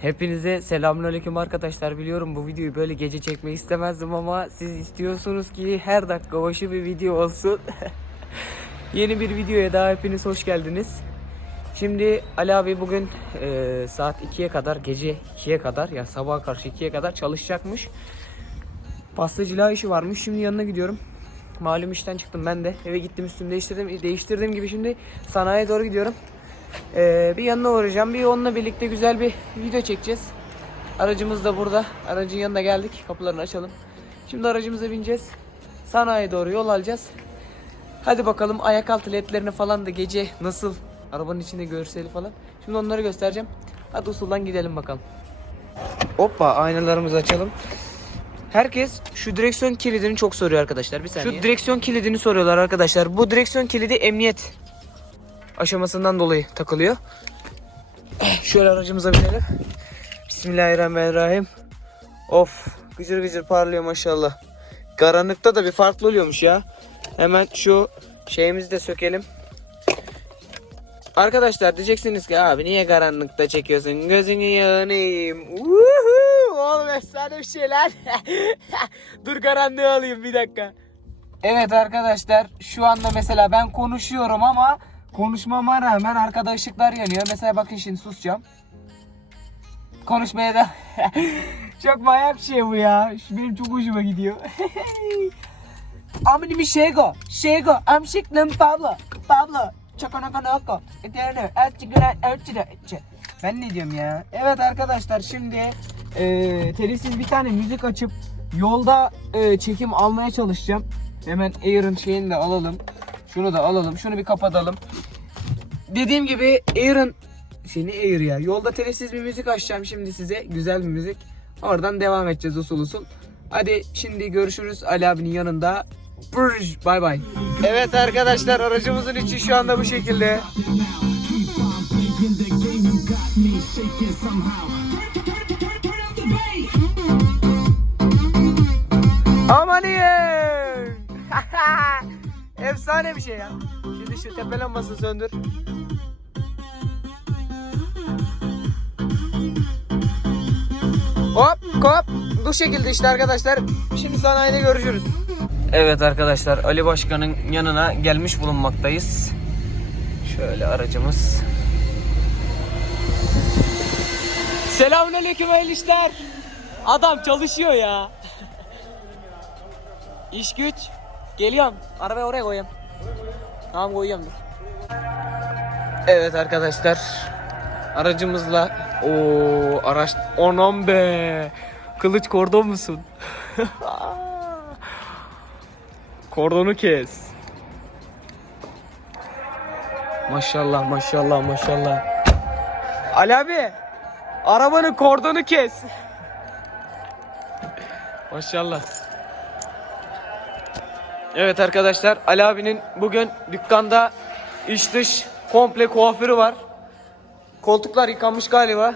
Hepinize selamünaleyküm arkadaşlar. Biliyorum bu videoyu böyle gece çekmek istemezdim ama siz istiyorsunuz ki her dakika başı bir video olsun. Yeni bir videoya daha hepiniz hoş geldiniz. Şimdi Ali abi bugün e, saat 2'ye kadar gece 2'ye kadar ya sabaha karşı 2'ye kadar çalışacakmış. Pastacılığa işi varmış. Şimdi yanına gidiyorum. Malum işten çıktım ben de. Eve gittim üstümü değiştirdim. Değiştirdiğim gibi şimdi sanayiye doğru gidiyorum. Ee, bir yanına uğrayacağım. Bir onunla birlikte güzel bir video çekeceğiz. Aracımız da burada. Aracın yanına geldik. Kapılarını açalım. Şimdi aracımıza bineceğiz. Sanayiye doğru yol alacağız. Hadi bakalım ayak altı ledlerini falan da gece nasıl arabanın içinde görseli falan. Şimdi onları göstereceğim. Hadi usuldan gidelim bakalım. Hoppa aynalarımızı açalım. Herkes şu direksiyon kilidini çok soruyor arkadaşlar. Bir saniye. Şu direksiyon kilidini soruyorlar arkadaşlar. Bu direksiyon kilidi emniyet aşamasından dolayı takılıyor. Şöyle aracımıza binelim. Bismillahirrahmanirrahim. Of gıcır gıcır parlıyor maşallah. Karanlıkta da bir farklı oluyormuş ya. Hemen şu şeyimizi de sökelim. Arkadaşlar diyeceksiniz ki abi niye karanlıkta çekiyorsun? Gözünü yanayım. Oğlum efsane bir şeyler. Dur karanlığı alayım bir dakika. Evet arkadaşlar şu anda mesela ben konuşuyorum ama konuşmama rağmen arkada ışıklar yanıyor. Mesela bakın şimdi susacağım. Konuşmaya da çok manyak bir şey bu ya. Şu benim çok hoşuma gidiyor. Amini Şego, Şego, Amşiklim Pablo, Pablo, Çokonokonoko, Eterno, Elçigüne, Elçide, Ben ne diyorum ya? Evet arkadaşlar şimdi e, telifsiz bir tane müzik açıp yolda e, çekim almaya çalışacağım. Hemen Air'ın şeyini de alalım. Şunu da alalım. Şunu bir kapatalım. Dediğim gibi Air'ın şey ne Air ya? Yolda telifsiz bir müzik açacağım şimdi size. Güzel bir müzik. Oradan devam edeceğiz usul usul. Hadi şimdi görüşürüz Ali abinin yanında. Brrr, Bay bay. Evet arkadaşlar aracımızın içi şu anda bu şekilde. Amaniyim. Efsane bir şey ya. Şimdi şu tepe lambasını söndür. Hop hop. Bu şekilde işte arkadaşlar. Şimdi sanayide görüşürüz. Evet arkadaşlar Ali Başkan'ın yanına gelmiş bulunmaktayız. Şöyle aracımız. Selamünaleyküm hayırlı işler. Adam çalışıyor ya. İş güç. Geliyorum. Arabayı oraya koyayım. Tamam koyuyorum dur. Evet arkadaşlar. Aracımızla o araç onam be. Kılıç kordon musun? Kordonu kes. Maşallah maşallah maşallah. Ali abi arabanın kordonu kes. maşallah. Evet arkadaşlar Ali abinin bugün dükkanda iç dış komple kuaförü var. Koltuklar yıkanmış galiba.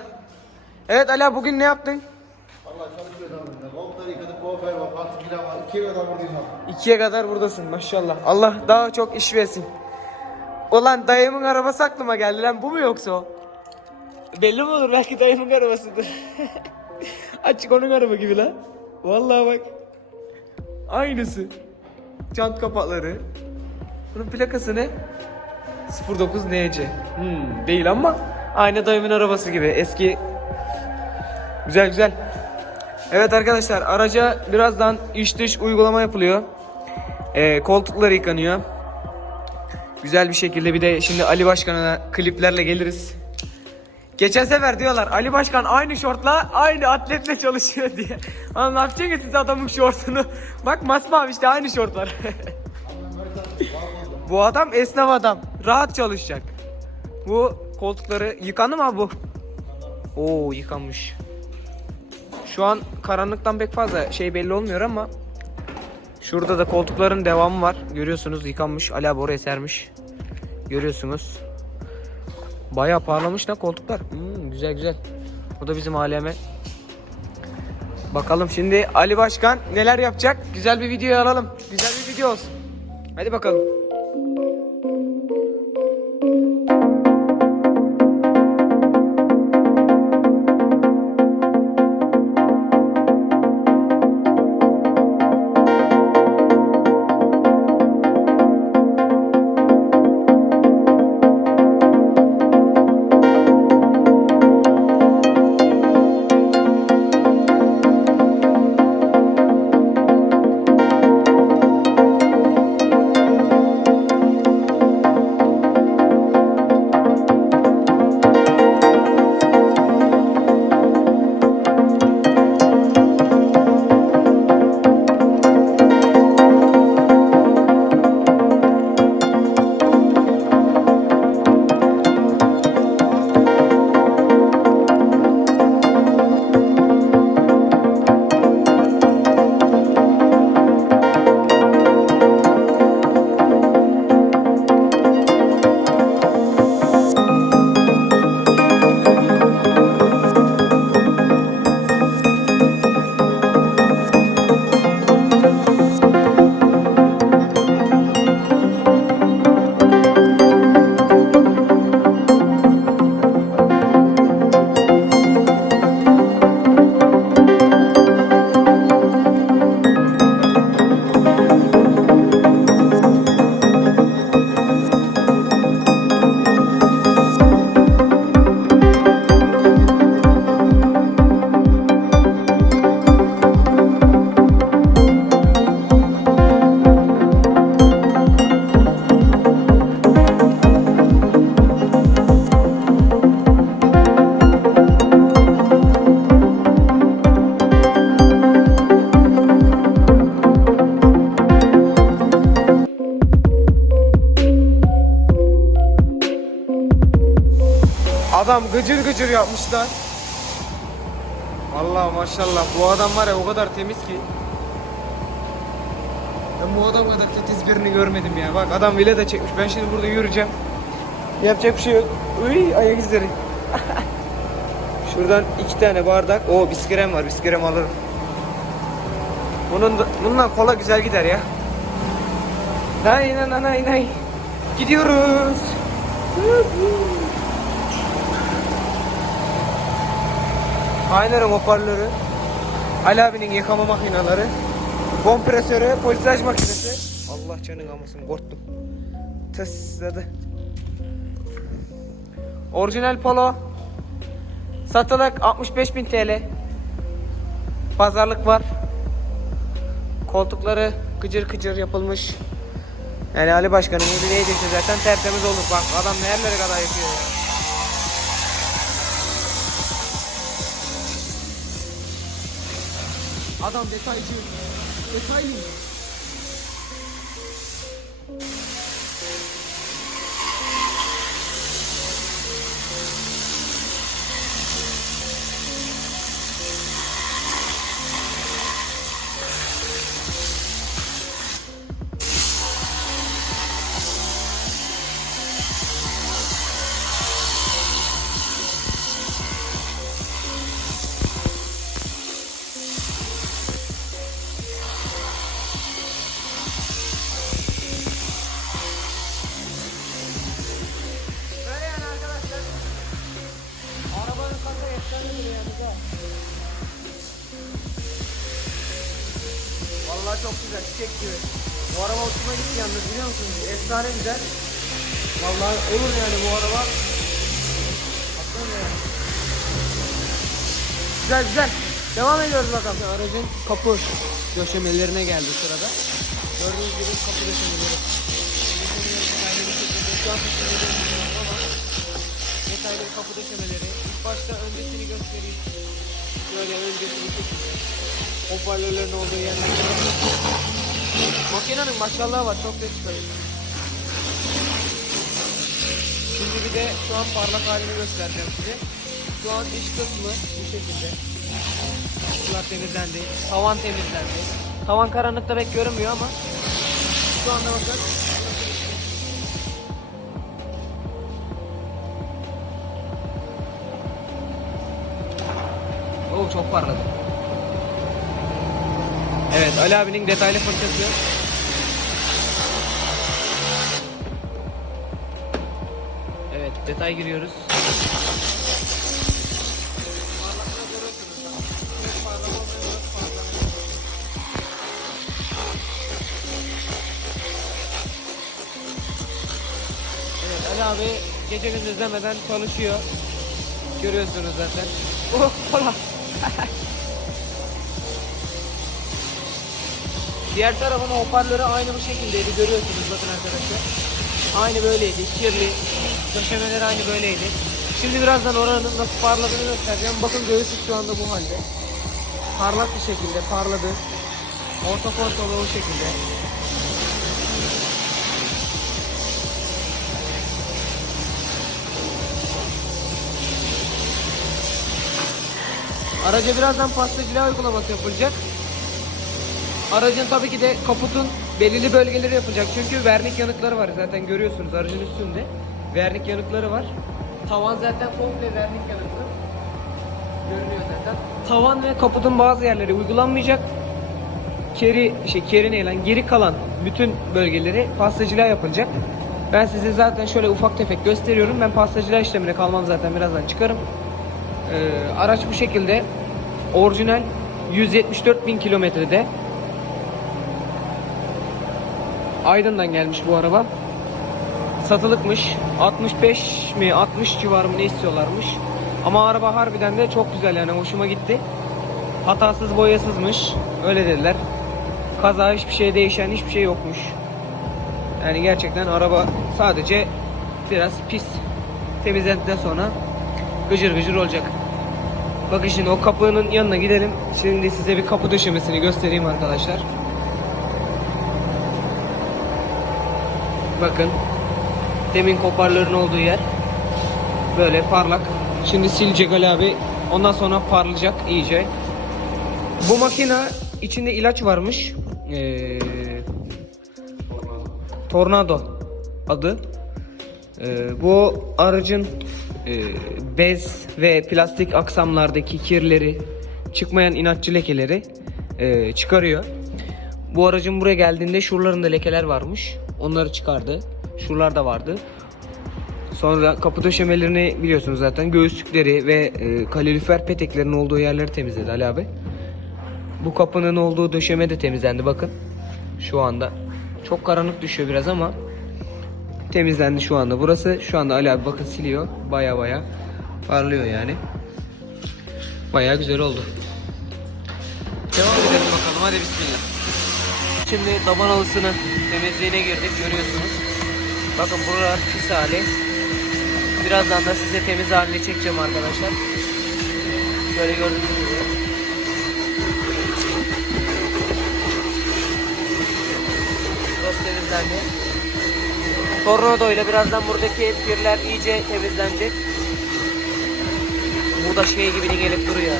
Evet Ali abi bugün ne yaptın? Allah çalışıyor abi. Koltukları yıkadık, kuaför var, var. İkiye kadar buradayım abi. İkiye kadar buradasın maşallah. Allah daha çok iş versin. Ulan dayımın arabası aklıma geldi lan bu mu yoksa o? Belli mi olur belki dayımın arabasıdır. Açık onun araba gibi lan. Vallahi bak. Aynısı. Jant kapakları. Bunun plakası ne? 09 NC. Hmm, değil ama aynı dayımın arabası gibi. Eski Güzel güzel. Evet arkadaşlar araca birazdan iç dış uygulama yapılıyor. Ee, koltukları yıkanıyor. Güzel bir şekilde bir de şimdi Ali Başkan'a kliplerle geliriz. Geçen sefer diyorlar Ali Başkan aynı şortla aynı atletle çalışıyor diye. Lan ne yapacaksınız siz adamın şortunu? Bak masmavi işte aynı şortlar. bu adam esnaf adam. Rahat çalışacak. Bu koltukları yıkandı mı abi bu? Oo yıkanmış. Şu an karanlıktan pek fazla şey belli olmuyor ama Şurada da koltukların devamı var. Görüyorsunuz yıkanmış. Ali abi oraya sermiş. Görüyorsunuz. Bayağı parlamış lan koltuklar. Hmm, güzel güzel. O da bizim aleme. Bakalım şimdi Ali Başkan neler yapacak? Güzel bir video alalım. Güzel bir video olsun. Hadi bakalım. Gıcır gıcır yapmışlar. Vallahi maşallah bu adam var ya o kadar temiz ki. Ben bu adam kadar titiz birini görmedim ya. Bak adam vile de çekmiş. Ben şimdi burada yürüyeceğim. Yapacak bir şey yok. Uy ayak izleri. Şuradan iki tane bardak. O biskrem var. Biskrem alırım. Bunun da, bundan kola güzel gider ya. Nay nay nay nay. Gidiyoruz. Aynarın hoparlörü. Ali abinin yıkama makineleri. Kompresörü, polisaj makinesi. Allah canın almasın korktum. Tısladı. Orijinal polo. Satılık 65.000 TL. Pazarlık var. Koltukları kıcır kıcır yapılmış. Yani Ali Başkan'ın evi neydiyse zaten tertemiz olur. Bak adam nerelere kadar yapıyor ya. Adam detaycı. Detaylı. Efsane güzel. Vallahi olur yani bu araba. Güzel güzel. Devam ediyoruz bakalım. Aracın kapı döşemelerine geldi sırada. Gördüğünüz gibi kapı döşemeleri. Detaylı kapı döşemeleri. İlk başta öncesini göstereyim. Şöyle öncesini çekeyim. Hoparlörlerin olduğu yerler. Makinenin maşallahı var çok ses çıkarıyor. Şimdi bir de şu an parlak halini göstereceğim size. Şu an iç kısmı bu şekilde. Işıklar temizlendi. Tavan temizlendi. Tavan karanlıkta pek görünmüyor ama şu anda bakın Oo çok parladı. Evet Ali abinin detaylı fırçası. Detay giriyoruz. Evet Ali abi gece gündüz demeden çalışıyor. Görüyorsunuz zaten. Oh falan. Diğer tarafın hoparlörü aynı bu şekildeydi görüyorsunuz bakın arkadaşlar. Aynı böyleydi. Kirli. Döşemeleri aynı böyleydi. Şimdi birazdan oranın nasıl parladığını göstereceğim. Bakın göğüsü şu anda bu halde. Parlak bir şekilde parladı. Orta portalı o şekilde. Araca birazdan pastacılığa uygulaması yapılacak. Aracın tabii ki de kaputun belirli bölgeleri yapılacak. Çünkü vernik yanıkları var zaten görüyorsunuz aracın üstünde. Vernik yanıkları var. Tavan zaten komple vernik yanıklı. Görünüyor zaten. Tavan ve kaputun bazı yerleri uygulanmayacak. Keri, şey keri ne lan? Geri kalan bütün bölgeleri pastacılığa yapılacak. Ben size zaten şöyle ufak tefek gösteriyorum. Ben pastacılığa işlemine kalmam zaten birazdan çıkarım. Ee, araç bu şekilde orijinal 174 bin kilometrede Aydın'dan gelmiş bu araba. Satılıkmış. 65 mi 60 civarı mı ne istiyorlarmış. Ama araba harbiden de çok güzel yani hoşuma gitti. Hatasız boyasızmış. Öyle dediler. Kaza hiçbir şey değişen hiçbir şey yokmuş. Yani gerçekten araba sadece biraz pis. Temizlendikten sonra gıcır gıcır olacak. Bakın şimdi o kapının yanına gidelim. Şimdi size bir kapı döşemesini göstereyim arkadaşlar. Bakın. Demin hoparlörün olduğu yer. Böyle parlak. Şimdi silecek Ali abi. Ondan sonra parlayacak iyice. Bu makine içinde ilaç varmış. Ee, Tornado adı. Ee, bu aracın e, bez ve plastik aksamlardaki kirleri, çıkmayan inatçı lekeleri e, çıkarıyor. Bu aracın buraya geldiğinde şuralarında lekeler varmış. Onları çıkardı. Şuralarda vardı. Sonra kapı döşemelerini biliyorsunuz zaten. Göğüslükleri ve e, kalorifer peteklerin olduğu yerleri temizledi Ali abi. Bu kapının olduğu döşeme de temizlendi bakın. Şu anda. Çok karanlık düşüyor biraz ama temizlendi şu anda. Burası şu anda Ali abi bakın siliyor. Baya baya parlıyor yani. Baya güzel oldu. Devam edelim bakalım hadi bismillah. Şimdi daman halısının temizliğine girdik görüyorsunuz. Bakın buralar pis hali. Birazdan da size temiz halini çekeceğim arkadaşlar. Şöyle gördüğünüz gibi. Burası temizlendi. Tornado ile birazdan buradaki kirler iyice temizlenecek. Burada şey gibi gelip duruyor.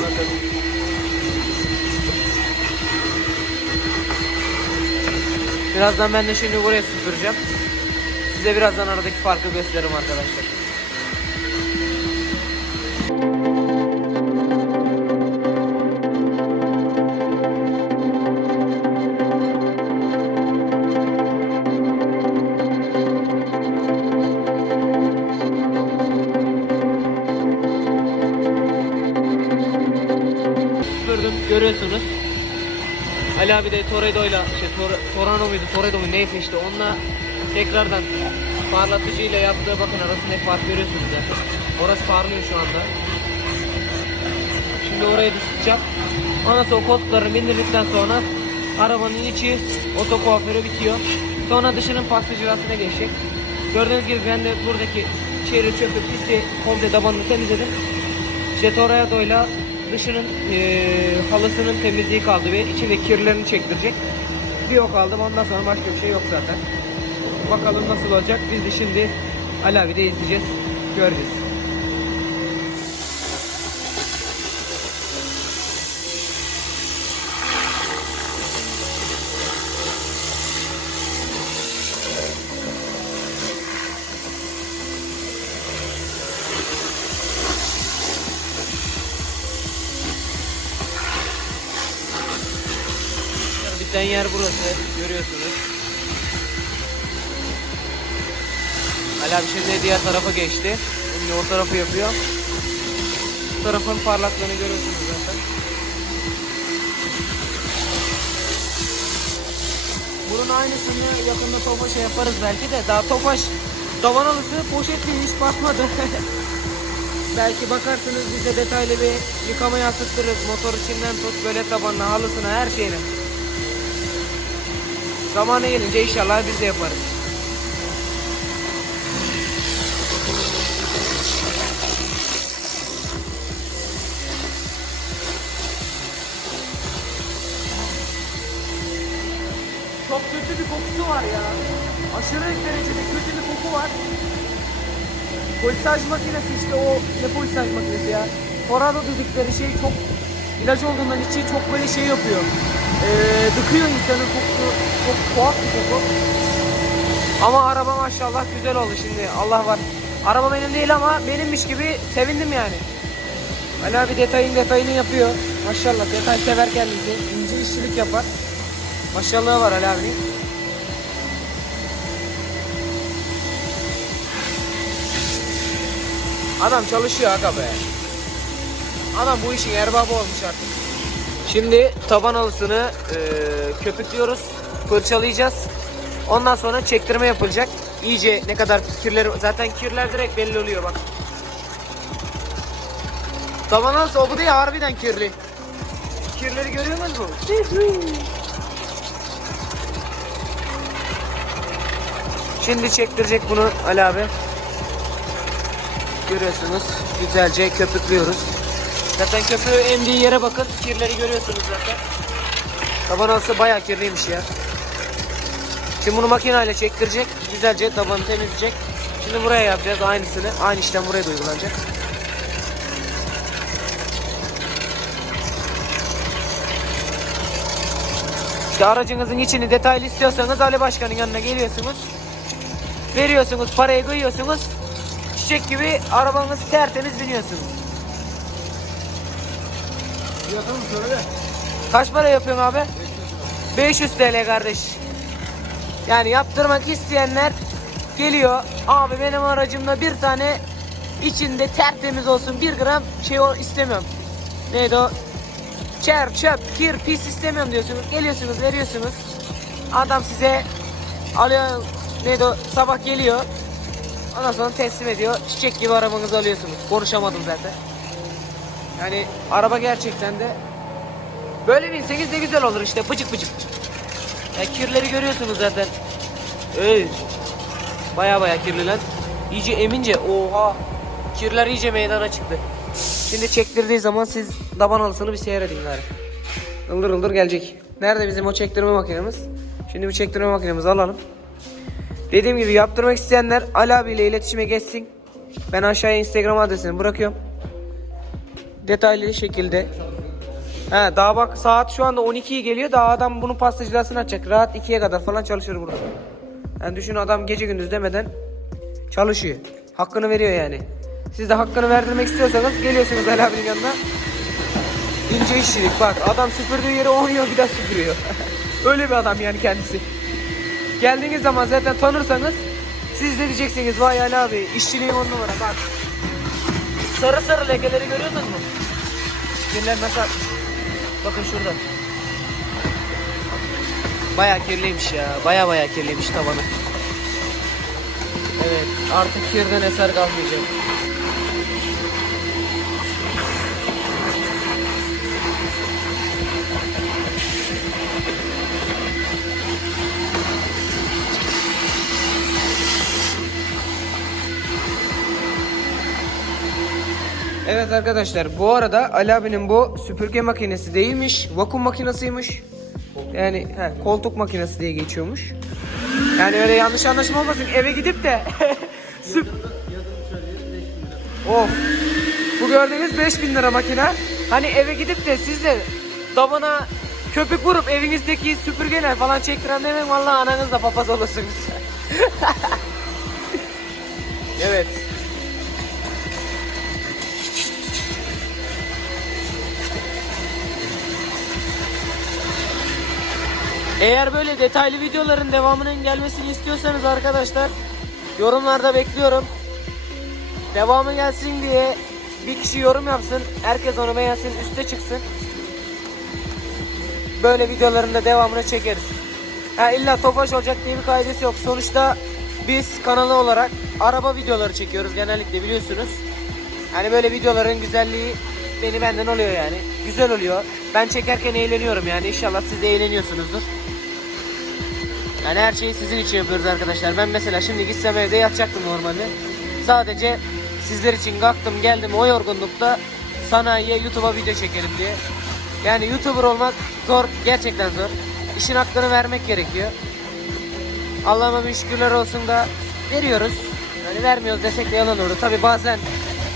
Bakın. Birazdan ben de şimdi buraya süpüreceğim. Size birazdan aradaki farkı gösteririm arkadaşlar. Ali abi de Toredo'yla şey Tor Torano muydu Toredo mu neyse işte onunla tekrardan parlatıcıyla yaptığı bakın arasında fark görüyorsunuz zaten. Orası parlıyor şu anda. Şimdi orayı da sıkacağım. Ondan sonra koltuklarını bindirdikten sonra arabanın içi oto kuaförü bitiyor. Sonra dışının paslıcılasına geçecek. Gördüğünüz gibi ben de buradaki çeri çöpü pisi komple tabanını temizledim. İşte Toredo'yla dışının eee halısının temizliği kaldı ve içi ve kirlerini çektirecek. Bir o kaldı ondan sonra başka bir şey yok zaten. Bakalım nasıl olacak biz de şimdi Ali abi de izleyeceğiz göreceğiz. Biten yer burası görüyorsunuz. Ali abi şimdi diğer tarafa geçti. Şimdi o tarafı yapıyor. Bu tarafın parlaklığını görüyorsunuz zaten. Bunun aynısını yakında Tofaş'a yaparız belki de. Daha Tofaş tavan alısı poşetli hiç bakmadı. belki bakarsınız bize detaylı bir yıkama yaptırırız. Motor içinden tut böyle tabanına, halısına, her şeyine. Zamanı gelince inşallah biz de yaparız. Çok kötü bir kokusu var ya. Aşırı derecede kötü bir koku var. Polisaj makinesi işte o ne polisaj makinesi ya. Tornado dedikleri şey çok ilaç olduğundan içi çok böyle şey yapıyor. Ee, dıkıyor insanın kokusu. Çok tuhaf bir koku. Ama araba maşallah güzel oldu şimdi. Allah var. Araba benim değil ama benimmiş gibi sevindim yani. Ali abi detayın detayını yapıyor. Maşallah detay sever kendisi. İnce işçilik yapar. Maşallah var Ali abinin. Adam çalışıyor aga be. Adam bu işin erbabı olmuş artık. Şimdi taban halısını e, köpüklüyoruz, fırçalayacağız. Ondan sonra çektirme yapılacak. İyice ne kadar kirler, zaten kirler direkt belli oluyor bak. Taban halısı o bu değil harbiden kirli. Kirleri görüyor musunuz? Şimdi çektirecek bunu Ali abi. Görüyorsunuz. Güzelce köpüklüyoruz. Zaten köpüğü emdiği yere bakın. Kirleri görüyorsunuz zaten. Taban halısı bayağı kirliymiş ya. Şimdi bunu makineyle çektirecek. Güzelce tabanı temizleyecek. Şimdi buraya yapacağız aynısını. Aynı işlem buraya da uygulanacak. İşte aracınızın içini detaylı istiyorsanız Ali Başkan'ın yanına geliyorsunuz. Veriyorsunuz, parayı koyuyorsunuz. Çiçek gibi arabanız tertemiz biniyorsunuz. Fiyatını söyle? Kaç para yapıyorsun abi? 500 TL kardeş. Yani yaptırmak isteyenler geliyor. Abi benim aracımda bir tane içinde tertemiz olsun. Bir gram şey istemiyorum. Neydi o? Çer, çöp, kir, pis istemiyorum diyorsunuz. Geliyorsunuz, veriyorsunuz. Adam size alıyor. Neydi o? Sabah geliyor. Ondan sonra teslim ediyor. Çiçek gibi arabanızı alıyorsunuz. Konuşamadım zaten. Yani araba gerçekten de Böyle binseniz de güzel olur işte bıcık bıcık. Ya kirleri görüyorsunuz zaten. Ey. Baya baya kirli lan. İyice emince oha. Kirler iyice meydana çıktı. Şimdi çektirdiği zaman siz daban halısını bir seyredin gari. Ildır ıldır gelecek. Nerede bizim o çektirme makinemiz? Şimdi bir çektirme makinemizi alalım. Dediğim gibi yaptırmak isteyenler Ali abiyle iletişime geçsin. Ben aşağıya Instagram adresini bırakıyorum. Detaylı şekilde He daha bak saat şu anda 12'ye geliyor daha adam bunun pastacılasını açacak. Rahat 2'ye kadar falan çalışır burada. Yani düşün adam gece gündüz demeden çalışıyor. Hakkını veriyor yani. Siz de hakkını verdirmek istiyorsanız geliyorsunuz Ali abinin yanına. İnce işçilik bak adam süpürdüğü yeri 10 yıl bir daha süpürüyor. Öyle bir adam yani kendisi. Geldiğiniz zaman zaten tanırsanız siz de diyeceksiniz vay Ali abi işçiliğin on numara bak. Sarı sarı lekeleri görüyorsunuz mu? Kirler nasıl atmış? Bakın şurada. Baya kirliymiş ya. Baya baya kirliymiş tavanı. Evet artık kirden eser kalmayacak. Evet arkadaşlar bu arada Ali abinin bu süpürge makinesi değilmiş. Vakum makinesiymiş. Yani he, koltuk makinesi diye geçiyormuş. Yani öyle yanlış anlaşılma olmasın eve gidip de süp Of. Bu gördüğünüz 5000 lira makine. Hani eve gidip de siz de damına köpük vurup evinizdeki süpürgeler falan çektiren demeyin vallahi ananız da papaz olursunuz. evet. Eğer böyle detaylı videoların devamının gelmesini istiyorsanız arkadaşlar yorumlarda bekliyorum. Devamı gelsin diye bir kişi yorum yapsın. Herkes onu beğensin, üste çıksın. Böyle videoların da devamını çekeriz. Ha illa topaş olacak diye bir kaidesi yok. Sonuçta biz kanalı olarak araba videoları çekiyoruz genellikle biliyorsunuz. Hani böyle videoların güzelliği beni benden oluyor yani. Güzel oluyor. Ben çekerken eğleniyorum yani. İnşallah siz de eğleniyorsunuzdur. Yani her şeyi sizin için yapıyoruz arkadaşlar. Ben mesela şimdi gitsem evde yatacaktım normalde. Sadece sizler için kalktım geldim o yorgunlukta sanayiye YouTube'a video çekelim diye. Yani YouTuber olmak zor, gerçekten zor. İşin hakkını vermek gerekiyor. Allah'ıma bir şükürler olsun da veriyoruz. Yani vermiyoruz desek de yalan olur. Tabi bazen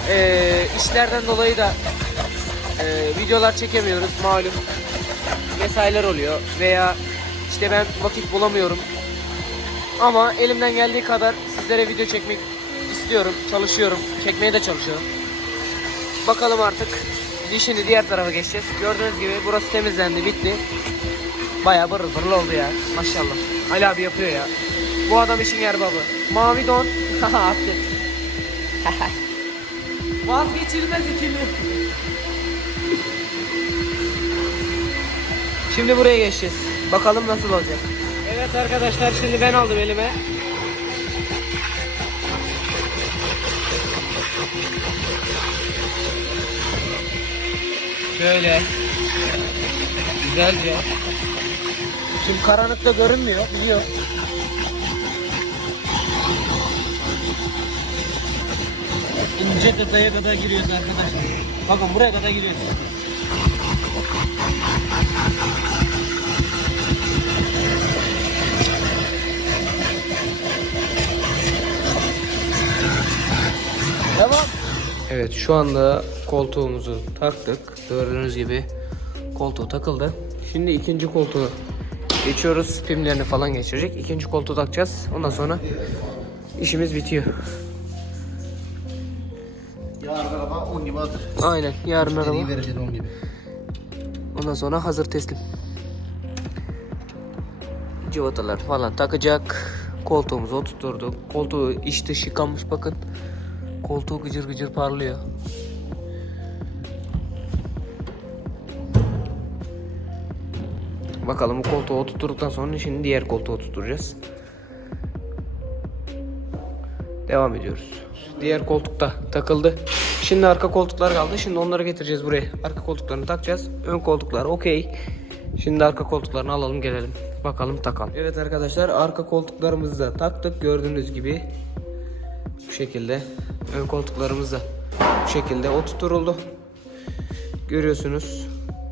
eee, işlerden dolayı da eee, videolar çekemiyoruz malum. Mesailer oluyor veya işte ben vakit bulamıyorum. Ama elimden geldiği kadar sizlere video çekmek istiyorum, çalışıyorum, çekmeye de çalışıyorum. Bakalım artık şimdi diğer tarafa geçeceğiz. Gördüğünüz gibi burası temizlendi, bitti. Bayağı bırıl bırıl oldu ya. Maşallah. Ali abi yapıyor ya. Bu adam işin erbabı. Mavi don. Attı. Vazgeçilmez ikili. Şimdi buraya geçeceğiz. Bakalım nasıl olacak. Evet arkadaşlar şimdi ben aldım elime. Şöyle. Güzelce. Şimdi karanlıkta görünmüyor biliyor. İnce detaya kadar giriyoruz arkadaşlar. Bakın buraya kadar giriyoruz. Devam. Evet şu anda koltuğumuzu taktık. Gördüğünüz gibi koltuğu takıldı. Şimdi ikinci koltuğu geçiyoruz. Pimlerini falan geçirecek. İkinci koltuğu takacağız. Ondan sonra işimiz bitiyor. Yarın araba 10 gibi hazır. Aynen yarın araba. Dediği vereceğiz 10 gibi. Ondan sonra hazır teslim. Civatalar falan takacak. Koltuğumuzu oturturduk. Koltuğu iç dışı yıkanmış bakın. Koltuğu gıcır gıcır parlıyor. Bakalım bu koltuğu oturttuktan sonra şimdi diğer koltuğu oturtacağız. Devam ediyoruz. Diğer koltukta takıldı. Şimdi arka koltuklar kaldı. Şimdi onları getireceğiz buraya. Arka koltuklarını takacağız. Ön koltuklar okey. Şimdi arka koltuklarını alalım gelelim. Bakalım takalım. Evet arkadaşlar arka koltuklarımızı da taktık. Gördüğünüz gibi bu şekilde. Ön koltuklarımız da bu şekilde oturtuldu. Görüyorsunuz.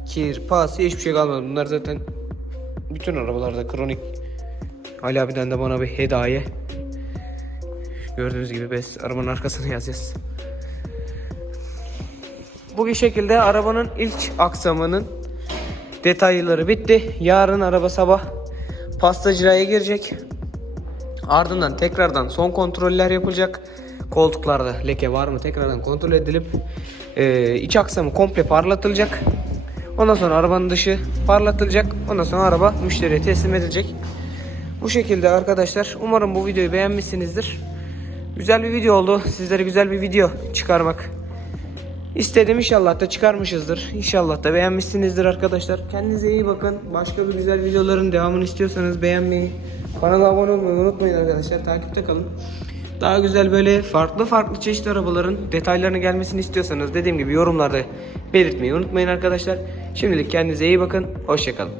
Kir, pas hiçbir şey kalmadı. Bunlar zaten bütün arabalarda kronik. Ali abiden de bana bir hediye. Gördüğünüz gibi biz arabanın arkasına yazacağız. Bu şekilde arabanın ilk aksamının detayları bitti. Yarın araba sabah pastacılığa girecek. Ardından tekrardan son kontroller yapılacak. Koltuklarda leke var mı tekrardan kontrol edilip e, iç aksamı komple parlatılacak. Ondan sonra arabanın dışı parlatılacak. Ondan sonra araba müşteriye teslim edilecek. Bu şekilde arkadaşlar. Umarım bu videoyu beğenmişsinizdir. Güzel bir video oldu. Sizlere güzel bir video çıkarmak istedim. İnşallah da çıkarmışızdır. İnşallah da beğenmişsinizdir arkadaşlar. Kendinize iyi bakın. Başka bir güzel videoların devamını istiyorsanız beğenmeyi, kanala abone olmayı unutmayın arkadaşlar. Takipte kalın. Daha güzel böyle farklı farklı çeşit arabaların detaylarını gelmesini istiyorsanız dediğim gibi yorumlarda belirtmeyi unutmayın arkadaşlar. Şimdilik kendinize iyi bakın. Hoşçakalın.